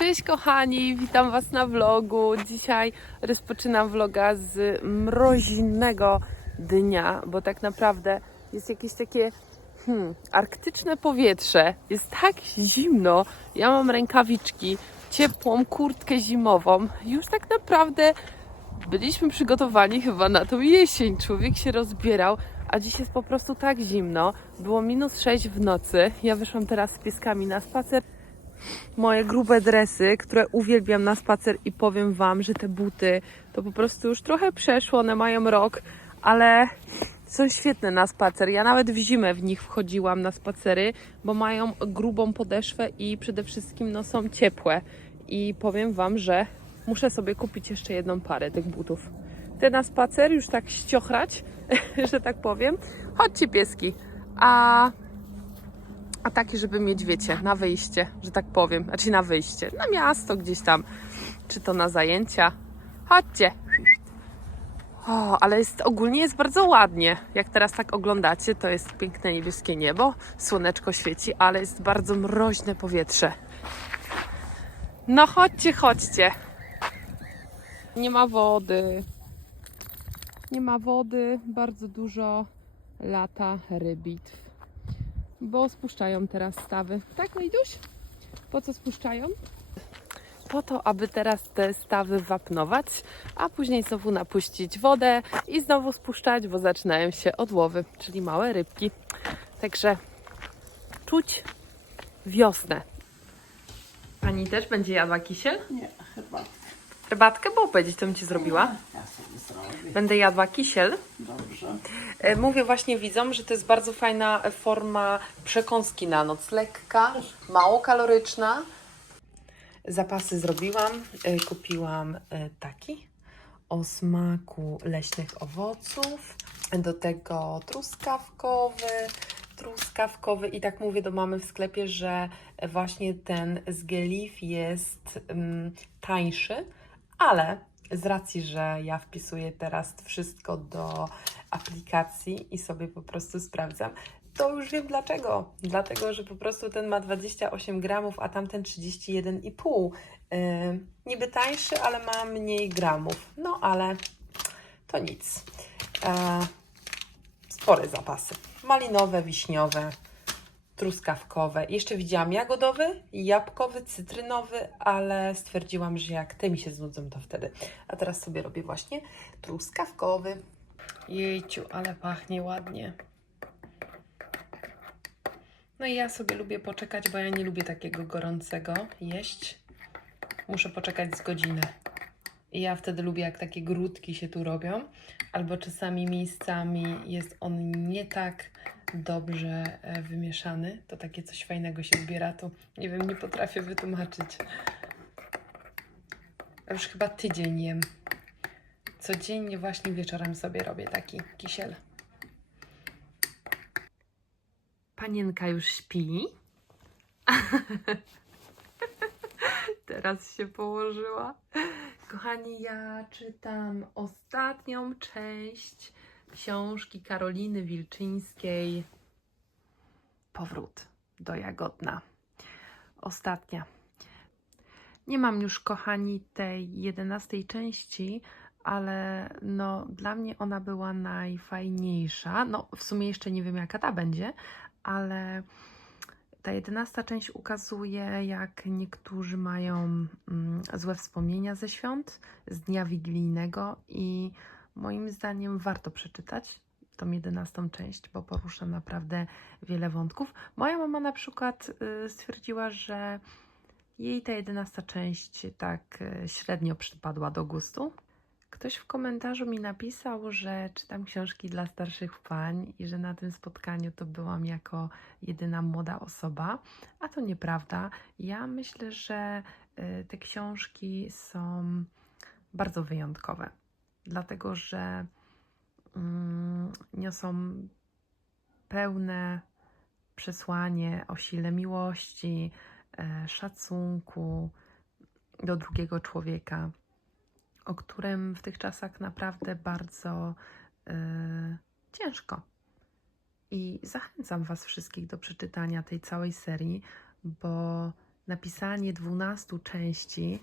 Cześć kochani, witam Was na vlogu. Dzisiaj rozpoczynam vloga z mroźnego dnia, bo tak naprawdę jest jakieś takie hmm, arktyczne powietrze. Jest tak zimno. Ja mam rękawiczki, ciepłą kurtkę zimową. Już tak naprawdę byliśmy przygotowani chyba na tą jesień. Człowiek się rozbierał, a dziś jest po prostu tak zimno. Było minus 6 w nocy. Ja wyszłam teraz z pieskami na spacer moje grube dresy, które uwielbiam na spacer i powiem Wam, że te buty to po prostu już trochę przeszło, one mają rok, ale są świetne na spacer. Ja nawet w zimę w nich wchodziłam na spacery, bo mają grubą podeszwę i przede wszystkim no, są ciepłe. I powiem Wam, że muszę sobie kupić jeszcze jedną parę tych butów. Te na spacer już tak ściochrać, że tak powiem. Chodźcie pieski. A a taki, żeby mieć, wiecie, na wyjście, że tak powiem, znaczy na wyjście, na miasto gdzieś tam, czy to na zajęcia. Chodźcie. O, ale jest, ogólnie jest bardzo ładnie. Jak teraz tak oglądacie, to jest piękne niebieskie niebo, słoneczko świeci, ale jest bardzo mroźne powietrze. No chodźcie, chodźcie. Nie ma wody. Nie ma wody, bardzo dużo lata rybitw bo spuszczają teraz stawy. Tak, Wejduś? Po co spuszczają? Po to, aby teraz te stawy wapnować, a później znowu napuścić wodę i znowu spuszczać, bo zaczynają się odłowy, czyli małe rybki. Także czuć wiosnę. Pani też będzie jadła kisiel? Nie, chyba. Herbatkę, bo powiedzieć, to bym Ci zrobiła. Ja sobie zrobię. Będę jadła kisiel. E, Mówię właśnie widzom, że to jest bardzo fajna forma przekąski na noc. Lekka, mało kaloryczna. Zapasy zrobiłam. E, Kupiłam e, taki o smaku leśnych owoców. Do tego truskawkowy, truskawkowy i tak mówię do mamy w sklepie, że właśnie ten z Gelif jest mm, tańszy, ale z racji, że ja wpisuję teraz wszystko do aplikacji i sobie po prostu sprawdzam, to już wiem dlaczego. Dlatego, że po prostu ten ma 28 gramów, a tamten 31,5. Yy, niby tańszy, ale ma mniej gramów. No ale to nic. E, spore zapasy. Malinowe, wiśniowe, truskawkowe. Jeszcze widziałam jagodowy, jabłkowy, cytrynowy, ale stwierdziłam, że jak te mi się znudzą, to wtedy. A teraz sobie robię właśnie truskawkowy. Jejciu, ale pachnie ładnie. No i ja sobie lubię poczekać, bo ja nie lubię takiego gorącego jeść. Muszę poczekać z godzinę. I ja wtedy lubię, jak takie grudki się tu robią, albo czasami miejscami jest on nie tak dobrze e, wymieszany, to takie coś fajnego się zbiera tu. Nie wiem, nie potrafię wytłumaczyć. Już chyba tydzień jem. Codziennie właśnie wieczorem sobie robię taki kisiel. Panienka już śpi. Teraz się położyła. Kochani, ja czytam ostatnią część książki Karoliny Wilczyńskiej Powrót do Jagodna. Ostatnia. Nie mam już, kochani, tej jedenastej części, ale no, dla mnie ona była najfajniejsza. No, w sumie jeszcze nie wiem, jaka ta będzie, ale ta jedenasta część ukazuje, jak niektórzy mają mm, złe wspomnienia ze świąt, z dnia wigilijnego i moim zdaniem warto przeczytać tą jedenastą część, bo porusza naprawdę wiele wątków. Moja mama na przykład y, stwierdziła, że jej ta jedenasta część tak y, średnio przypadła do gustu. Ktoś w komentarzu mi napisał, że czytam książki dla starszych pań i że na tym spotkaniu to byłam jako jedyna młoda osoba, a to nieprawda. Ja myślę, że y, te książki są bardzo wyjątkowe, dlatego że mm, niosą pełne przesłanie o sile miłości, e, szacunku do drugiego człowieka, o którym w tych czasach naprawdę bardzo e, ciężko. I zachęcam Was wszystkich do przeczytania tej całej serii, bo napisanie 12 części.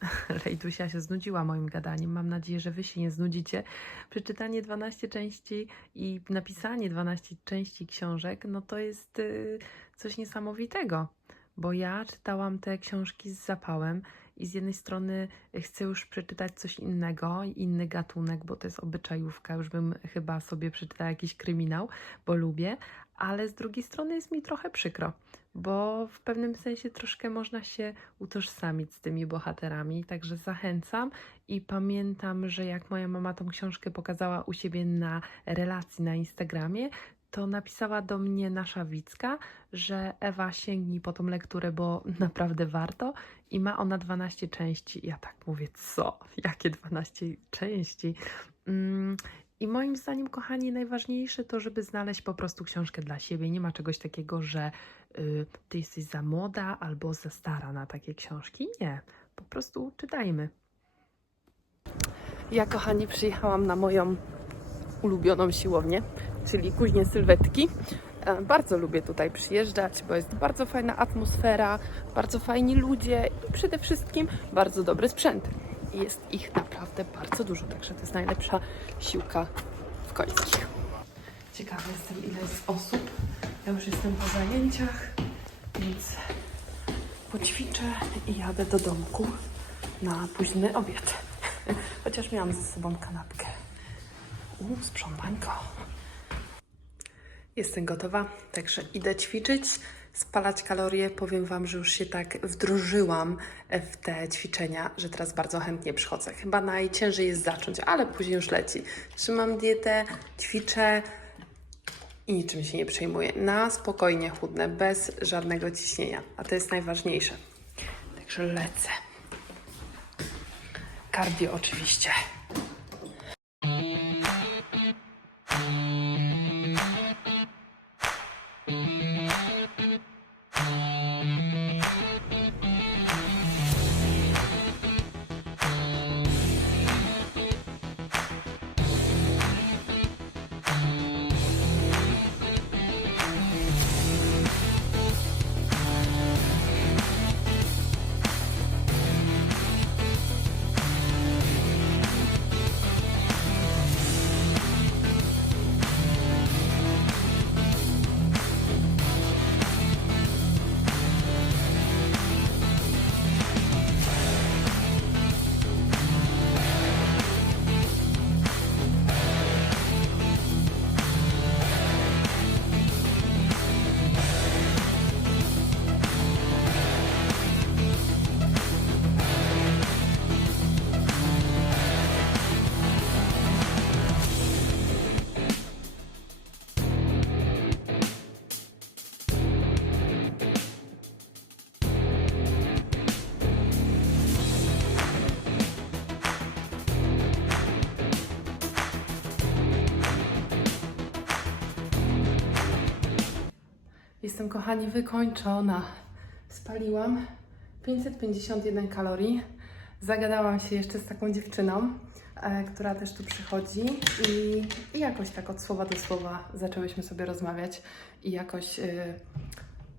Rejdusia się znudziła moim gadaniem. Mam nadzieję, że Wy się nie znudzicie. Przeczytanie 12 części i napisanie 12 części książek, no to jest y, coś niesamowitego, bo ja czytałam te książki z zapałem i z jednej strony chcę już przeczytać coś innego, inny gatunek, bo to jest obyczajówka, już bym chyba sobie przeczytała jakiś kryminał, bo lubię, ale z drugiej strony jest mi trochę przykro, bo w pewnym sensie troszkę można się utożsamić z tymi bohaterami, także zachęcam i pamiętam, że jak moja mama tą książkę pokazała u siebie na relacji na Instagramie, to napisała do mnie nasza Wicka, że Ewa sięgnij po tą lekturę, bo naprawdę warto i ma ona 12 części. Ja tak mówię, co? Jakie 12 części? Mm, I moim zdaniem, kochani, najważniejsze to, żeby znaleźć po prostu książkę dla siebie. Nie ma czegoś takiego, że y, ty jesteś za młoda albo za stara na takie książki. Nie, po prostu czytajmy. Ja, kochani, przyjechałam na moją ulubioną siłownię, czyli kuźnię sylwetki. E, Bardzo lubię tutaj przyjeżdżać, bo jest bardzo fajna atmosfera, bardzo fajni ludzie i przede wszystkim bardzo dobry sprzęt. Jest ich naprawdę bardzo dużo, także to jest najlepsza siłka w końskich. Ciekawa jestem, ile jest osób. Ja już jestem po zajęciach, więc poćwiczę i jadę do domku na późny obiad. Chociaż miałam ze sobą kanapkę. U, sprzątanko. Jestem gotowa, także idę ćwiczyć, spalać kalorie. Powiem Wam, że już się tak wdrożyłam w te ćwiczenia, że teraz bardzo chętnie przychodzę. Chyba najciężej jest zacząć, ale później już leci. Trzymam dietę, ćwiczę i niczym się nie przejmuję. Na spokojnie chudnę, bez żadnego ciśnienia, a to jest najważniejsze. Także lecę. Cardio oczywiście. Jestem, kochani, wykończona. Spaliłam 551 kalorii. Zagadałam się jeszcze z taką dziewczyną, e, która też tu przychodzi i, i jakoś tak od słowa do słowa zaczęłyśmy sobie rozmawiać i jakoś e,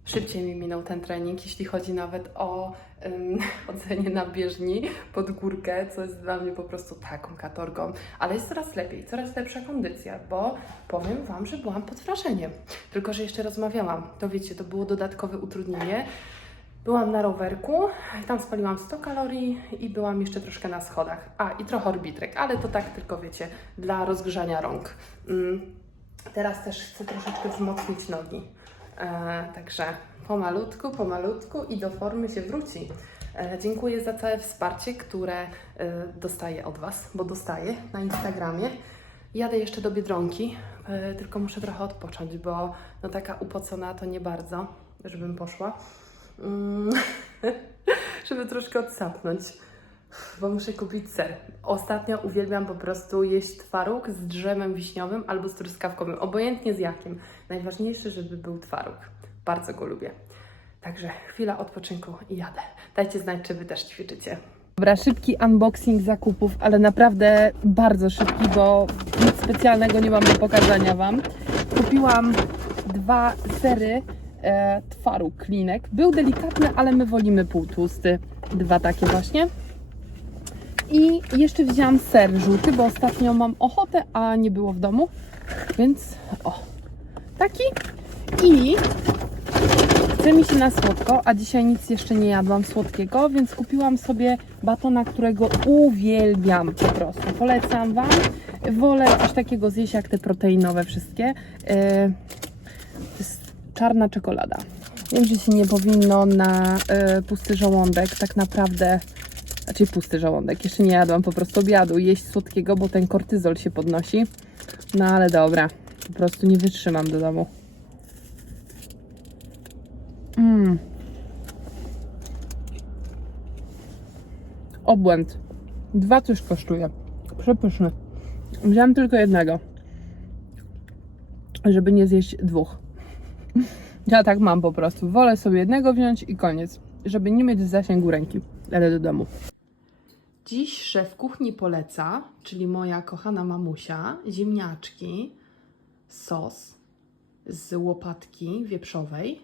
szybciej mi minął ten trening, jeśli chodzi nawet o chodzenie na bieżni pod górkę, co jest dla mnie po prostu taką katorgą. Ale jest coraz lepiej, coraz lepsza kondycja, bo powiem Wam, że byłam pod wrażeniem. Tylko, że jeszcze rozmawiałam. To wiecie, to było dodatkowe utrudnienie. Byłam na rowerku, tam spaliłam 100 kalorii i byłam jeszcze troszkę na schodach. A, i trochę orbitrek, ale to tak tylko wiecie, dla rozgrzania rąk. Mm. Teraz też chcę troszeczkę wzmocnić nogi. E, także pomalutku, pomalutku i do formy się wróci. E, dziękuję za całe wsparcie, które e, dostaję od Was, bo dostaję na Instagramie. Jadę jeszcze do Biedronki, e, tylko muszę trochę odpocząć, bo no taka upocona to nie bardzo, żebym poszła. Mm, żeby troszkę odsapnąć, bo muszę kupić ser. Ostatnio uwielbiam po prostu jeść twaróg z drzemem wiśniowym albo z truskawkowym, obojętnie z jakim. Najważniejsze, żeby był twaróg. Bardzo go lubię. Także chwila odpoczynku i jadę. Dajcie znać, czy Wy też ćwiczycie. Dobra, szybki unboxing zakupów, ale naprawdę bardzo szybki, bo nic specjalnego nie mam do pokazania Wam. Kupiłam dwa sery e, twaróg klinek. Był delikatny, ale my wolimy półtłusty. Dwa takie właśnie. I jeszcze wzięłam ser żółty, bo ostatnio mam ochotę, a nie było w domu. Więc o, taki. I chce mi się na słodko, a dzisiaj nic jeszcze nie jadłam słodkiego, więc kupiłam sobie batona, którego uwielbiam po prostu. Polecam Wam. Wolę coś takiego zjeść jak te proteinowe wszystkie. Yy, czarna czekolada. Wiem, że się nie powinno na e, pusty żołądek tak naprawdę, znaczy pusty żołądek, jeszcze nie jadłam po prostu obiadu, jeść słodkiego, bo ten kortyzol się podnosi. No ale dobra, po prostu nie wytrzymam do domu. Mmm. Obłęd. Dwa coś kosztuje. Przepyszny. Wziąłem tylko jednego. Żeby nie zjeść dwóch. Ja tak mam po prostu. Wolę sobie jednego wziąć i koniec. Żeby nie mieć zasięgu ręki. Ale do domu. Dziś szef kuchni poleca, czyli moja kochana mamusia, ziemniaczki, sos z łopatki wieprzowej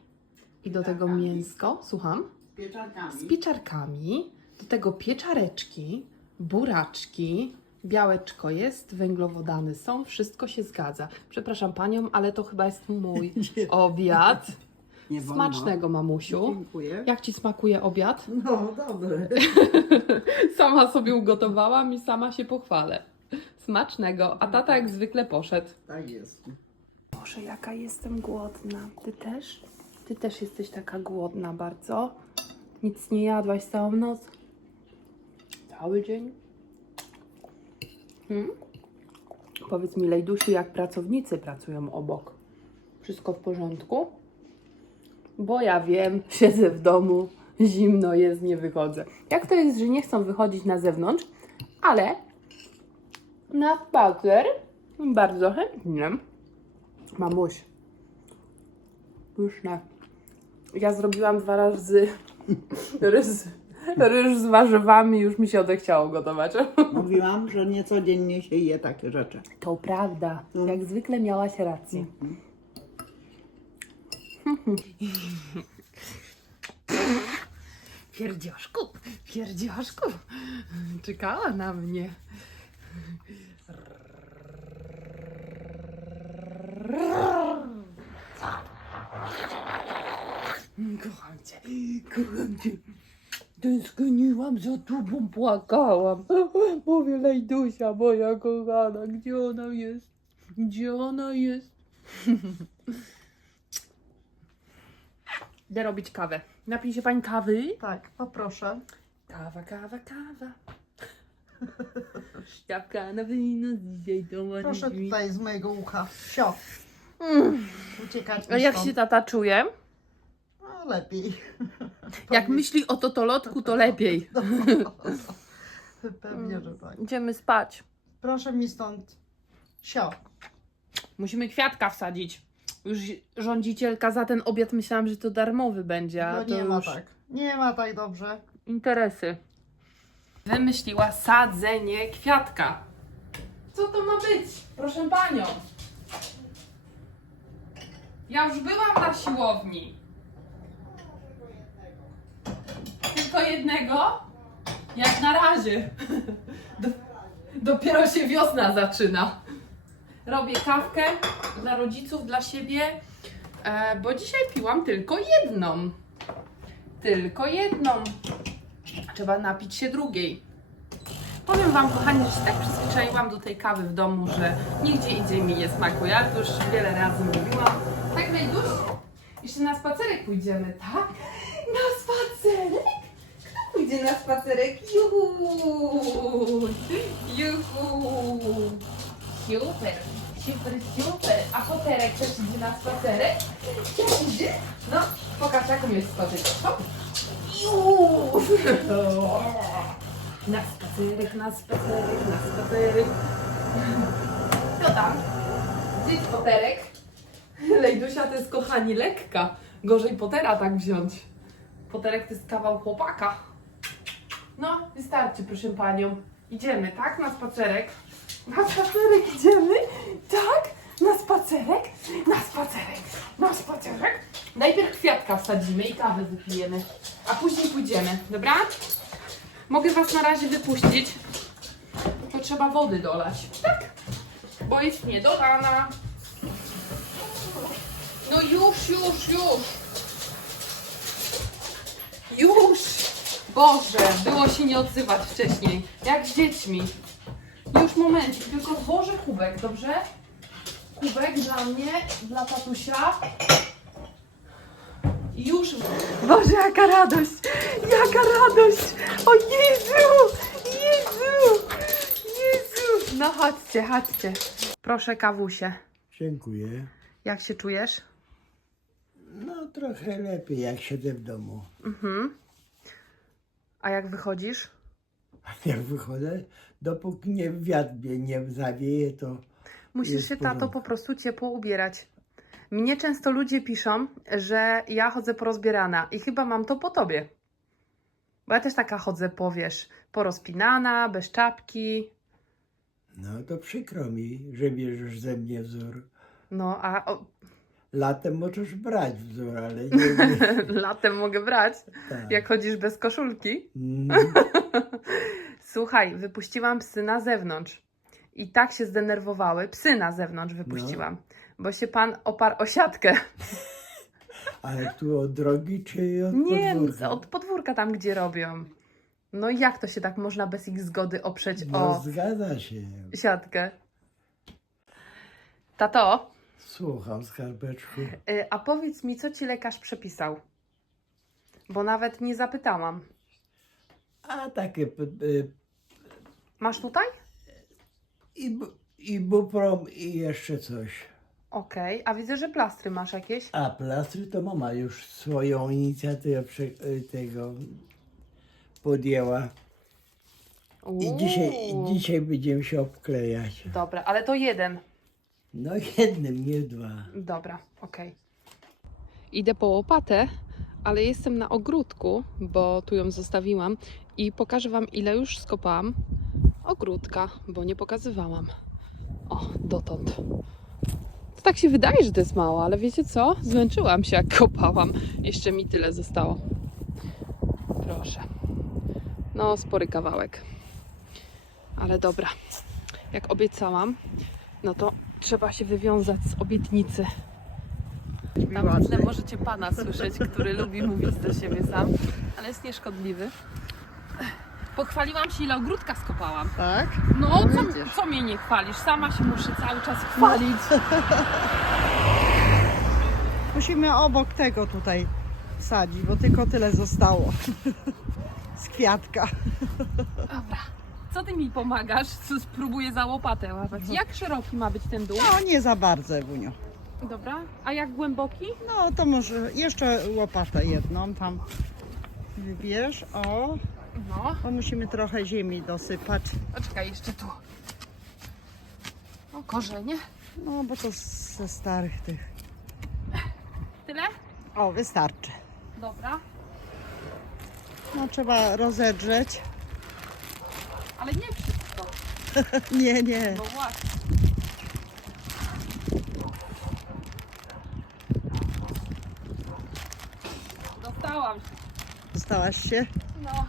i do tego mięsko, słucham, Z pieczarkami. z pieczarkami, do tego pieczareczki, buraczki, białeczko jest, węglowodany są, wszystko się zgadza. Przepraszam panią, ale to chyba jest mój obiad. Nie wolno. Smacznego, mamusiu. Dziękuję. Jak ci smakuje obiad? No, dobre. Sama sobie ugotowałam i sama się pochwalę. Smacznego, a tata jak zwykle poszedł. Tak jest. Boże, jaka jestem głodna. Ty też? Ty też jesteś taka głodna bardzo? Nic nie jadłaś całą noc? Cały dzień? Hmm? Powiedz mi, Lejdusiu, jak pracownicy pracują obok? Wszystko w porządku? Bo ja wiem, siedzę w domu, zimno jest, nie wychodzę. Jak to jest, że nie chcą wychodzić na zewnątrz, ale na spacer bardzo chętnie. Mamuś, pyszne. Ja zrobiłam dwa razy ryż, ryż z warzywami, już mi się odechciało gotować. Mówiłam, że nie codziennie się je takie rzeczy. To prawda, No. jak zwykle miałaś rację. Pierdzioszku, pierdzioszku, czekała na mnie. Kocham cię, kocham cię. Tęskniłam za tobą, płakałam. Mówię, Lejdusia, moja kochana, gdzie ona jest? Gdzie ona jest? Idę robić kawę. Napij się pani kawy? Tak, poproszę. Kawa, kawa, kawa. Jabłka na wino dzisiaj to ładnie Proszę brzmi. tutaj z mojego ucha. Sio. Uciekać A mi jak stąd. się tata czuje? No, lepiej. Jak myśli o totolotku, to lepiej. Pewnie, że tak. Idziemy spać. Proszę mi stąd. Sio. Musimy kwiatka wsadzić. Już rządzicielka za ten obiad myślałam, że to darmowy będzie, a No to nie ma już tak. Nie ma tak dobrze. interesy. Wymyśliła sadzenie kwiatka. Co to ma być, proszę panią? Ja już byłam na siłowni. Tylko jednego? Jak na razie. Do, dopiero się wiosna zaczyna. Robię kawkę dla rodziców, dla siebie, e, bo dzisiaj piłam tylko jedną. Tylko jedną. Trzeba napić się drugiej. Powiem Wam, kochani, że się tak przyzwyczaiłam do tej kawy w domu, że nigdzie indziej mi nie smakuje. Ale to już wiele razy mówiłam. Tak, Wejduś? Jeszcze na spacerek pójdziemy, tak? Na spacerek? Kto pójdzie na spacerek? Juhu! Juhu! Super, super, super. A koterek też idzie na spacerek? Jak idzie? No, pokaż jaką jest spotyczką. Juuu! Na spacerek, na spacerek, na spacerek. Co tam? Gdzie jest poterek? Lejdusia to jest kochani lekka. Gorzej potera tak wziąć. Poterek to jest kawał chłopaka. No, wystarczy proszę panią. Idziemy, tak? Na spacerek. Na spacerek idziemy? Tak? Na spacerek? Na spacerek? Na spacerek? Najpierw kwiatka wsadzimy i kawę wypijemy, a później pójdziemy, dobra? Mogę was na razie wypuścić, tylko trzeba wody dolać, tak? Bo jest niedolana. No już, już, już. Już! Boże, było się nie odzywać wcześniej, jak z dziećmi. Już momencik, tylko złożę kubek, dobrze? Kubek dla mnie, dla tatusia. I już. Boże, jaka radość! Jaka radość! O Jezu! Jezu! Jezu! No chodźcie, chodźcie. Proszę, kawusie. Dziękuję. Jak się czujesz? No trochę lepiej jak siedzę w domu. Mhm. A jak wychodzisz? Jak wychodzę, dopóki nie wiatr mnie nie zawieje, to Musisz Jest się, tato, po prostu ciepło ubierać. Mnie często ludzie piszą, że ja chodzę porozbierana i chyba mam to po tobie. Bo ja też taka chodzę, powiesz, porozpinana, bez czapki. no to przykro mi, że bierzesz ze mnie wzór. No, a o, Latem możesz brać wzór, ale nie, nie latem mogę brać, tak. jak chodzisz bez koszulki. Mm, Słuchaj, wypuściłam psy na zewnątrz. I tak się zdenerwowały. Psy na zewnątrz wypuściłam. Bo się pan oparł o siatkę. Ale tu od drogi czy od Nie, podwórka? od podwórka tam, gdzie robią. No i jak to się tak można bez ich zgody oprzeć No o zgadza się. siatkę? Tato, Słucham, skarbeczku. y, a powiedz mi, co ci lekarz przepisał? Bo nawet nie zapytałam. A takie p- y, Masz tutaj? ibu- ibuprom i jeszcze coś. Okej, a widzę, że plastry masz jakieś. A plastry to mama już swoją inicjatywę prze, y, tego podjęła. I dzisiaj, Uuu. dzisiaj będziemy się obklejać. Dobra, ale to jeden. No jednym, nie dwa. Dobra, okej. Idę po łopatę, ale jestem na ogródku, bo tu ją zostawiłam i pokażę Wam, ile już skopałam ogródka, bo nie pokazywałam. O, dotąd. To tak się wydaje, że to jest mało, ale wiecie co? Zmęczyłam się, jak kopałam. Jeszcze mi tyle zostało. Proszę. No, spory kawałek. Ale dobra. Jak obiecałam, no to trzeba się wywiązać z obietnicy. Tam w tle możecie pana słyszeć, który lubi mówić do siebie sam, ale jest nieszkodliwy. Pochwaliłam się, ile ogródka skopałam. Tak? No, No co, widzisz. co mnie nie chwalisz? Sama się muszę cały czas chwalić. Musimy obok tego tutaj sadzić, bo tylko tyle zostało. Z kwiatka. Dobra. Co ty mi pomagasz? Co spróbuję za łopatę łapać. Jak szeroki ma być ten dół? No nie za bardzo, Ewuniu. Dobra. A jak głęboki? No to może jeszcze łopatę jedną tam wybierz. O, No. bo musimy trochę ziemi dosypać. Poczekaj, jeszcze tu. O, korzenie. No bo to ze starych tych. Tyle? O, wystarczy. Dobra. No trzeba rozedrzeć. Ale nie wszystko. Nie, nie. No właśnie. Dostałam się. Dostałaś się? No.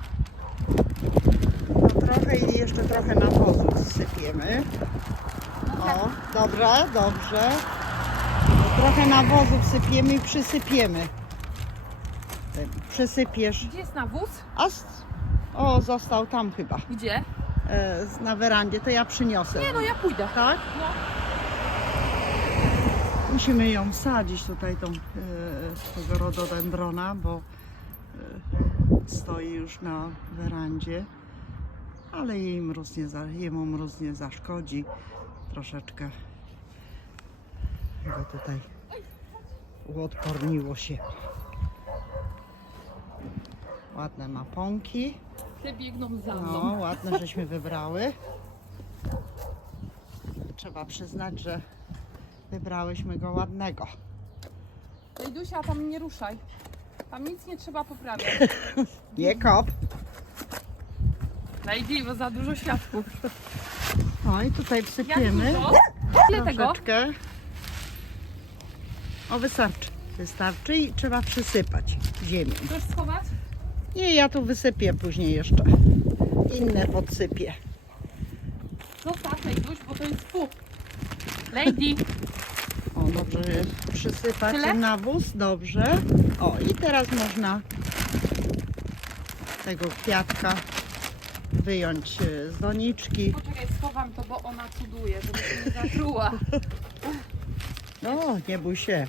No trochę i jeszcze trochę nawozu sypiemy. O, dobra, dobrze. No, trochę nawozu wsypiemy i przysypiemy. Przysypiesz. Gdzie jest nawóz? A s- o, został tam chyba. Gdzie? E, z- na werandzie, to ja przyniosę. Nie no, ja pójdę. Tak? No. Musimy ją wsadzić tutaj, tą, e, tego rododendrona, bo e, stoi już na werandzie. Ale jej mróz nie jemu mróz nie zaszkodzi. Troszeczkę go tutaj uodporniło się. Ładne maponki. Te biegną za No, mną. ładne żeśmy wybrały. Trzeba przyznać, że wybrałyśmy go ładnego. Ej, Dusia, tam nie ruszaj. Tam nic nie trzeba poprawiać. Nie kop. Lady, bo za dużo światków. No i tutaj Jak wsypiemy. dużo? Ile tego? Troszeczkę. O, wystarczy. Wystarczy i trzeba przysypać ziemią. Chcesz schować? Nie, ja tu wysypię później jeszcze. Inne podsypię. Zostaw, Lejduś, bo to jest fu. Lady. O, dobrze jest przysypać Tyle? nawóz, dobrze. O, i teraz można tego kwiatka wyjąć e, z doniczki. Poczekaj, schowam to, bo ona cuduje, żeby się nie zatruła. No, nie bój się.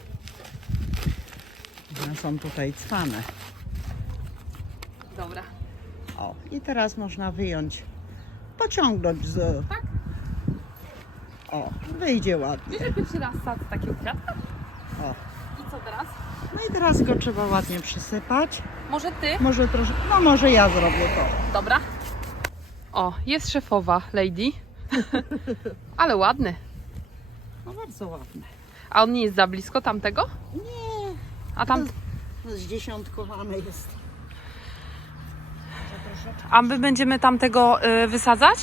One są tutaj cwane. Dobra. O, i teraz można wyjąć, pociągnąć z... Tak? O, wyjdzie ładnie. Wiesz, że pierwszy raz sadzę takiego kwiatka? O. I co teraz? No i teraz go trzeba ładnie przysypać. Może ty? Może troszkę, no może ja zrobię to. Dobra. O, jest szefowa, lady. Ale ładny. No bardzo ładne. A on nie jest za blisko tamtego? Nie, A tam... zdziesiątkowane jest. A my będziemy tamtego y, wysadzać?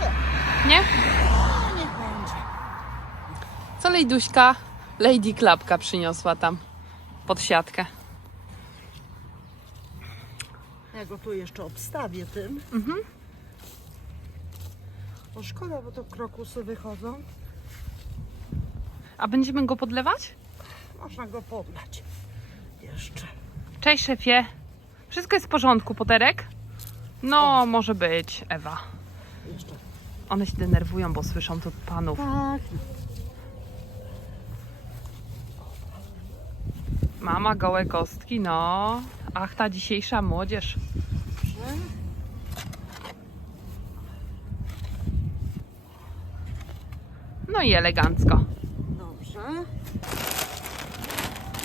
Nie. Nie? No niech będzie. Co Lejduśka? Lady Klapka przyniosła tam pod siatkę. Ja go tu jeszcze obstawię tym. Mhm. O szkoda, bo to krokusy wychodzą. A będziemy go podlewać? Można go podlać. Jeszcze. Cześć szefie. Wszystko jest w porządku, Poterek? No, może być, Ewa. Jeszcze. One się denerwują, bo słyszą tu panów. Tak. Mama, gołe kostki, no. Ach, ta dzisiejsza młodzież. Dobrze. No i elegancko. Dobrze.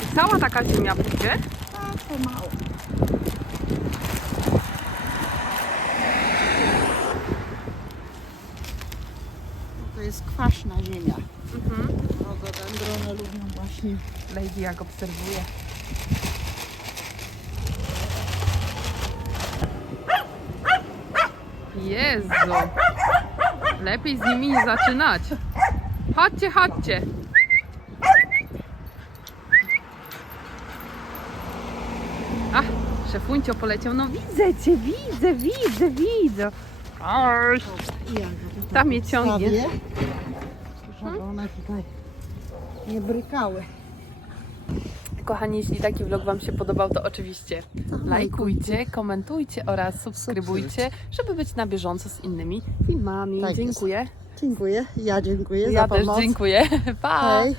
I cała taka ziemia pójdzie. Tak, pomału. No to jest kwaśna ziemia. Mhm. Rododendrony lubią właśnie. Lady jak obserwuje. Jezu. Lepiej z nimi nie zaczynać. Chodźcie, chodźcie. Ach, szefuncio poleciał. No widzę cię, widzę, widzę, widzę. Oj, Tam je ciągnie. Żeby one tutaj nie brykały. Kochani, jeśli taki vlog Wam się podobał, to oczywiście lajkujcie, komentujcie oraz subskrybujcie, żeby być na bieżąco z innymi filmami. Tak dziękuję. Dziękuję. Ja dziękuję Ja za też pomoc. dziękuję. Pa! Hej.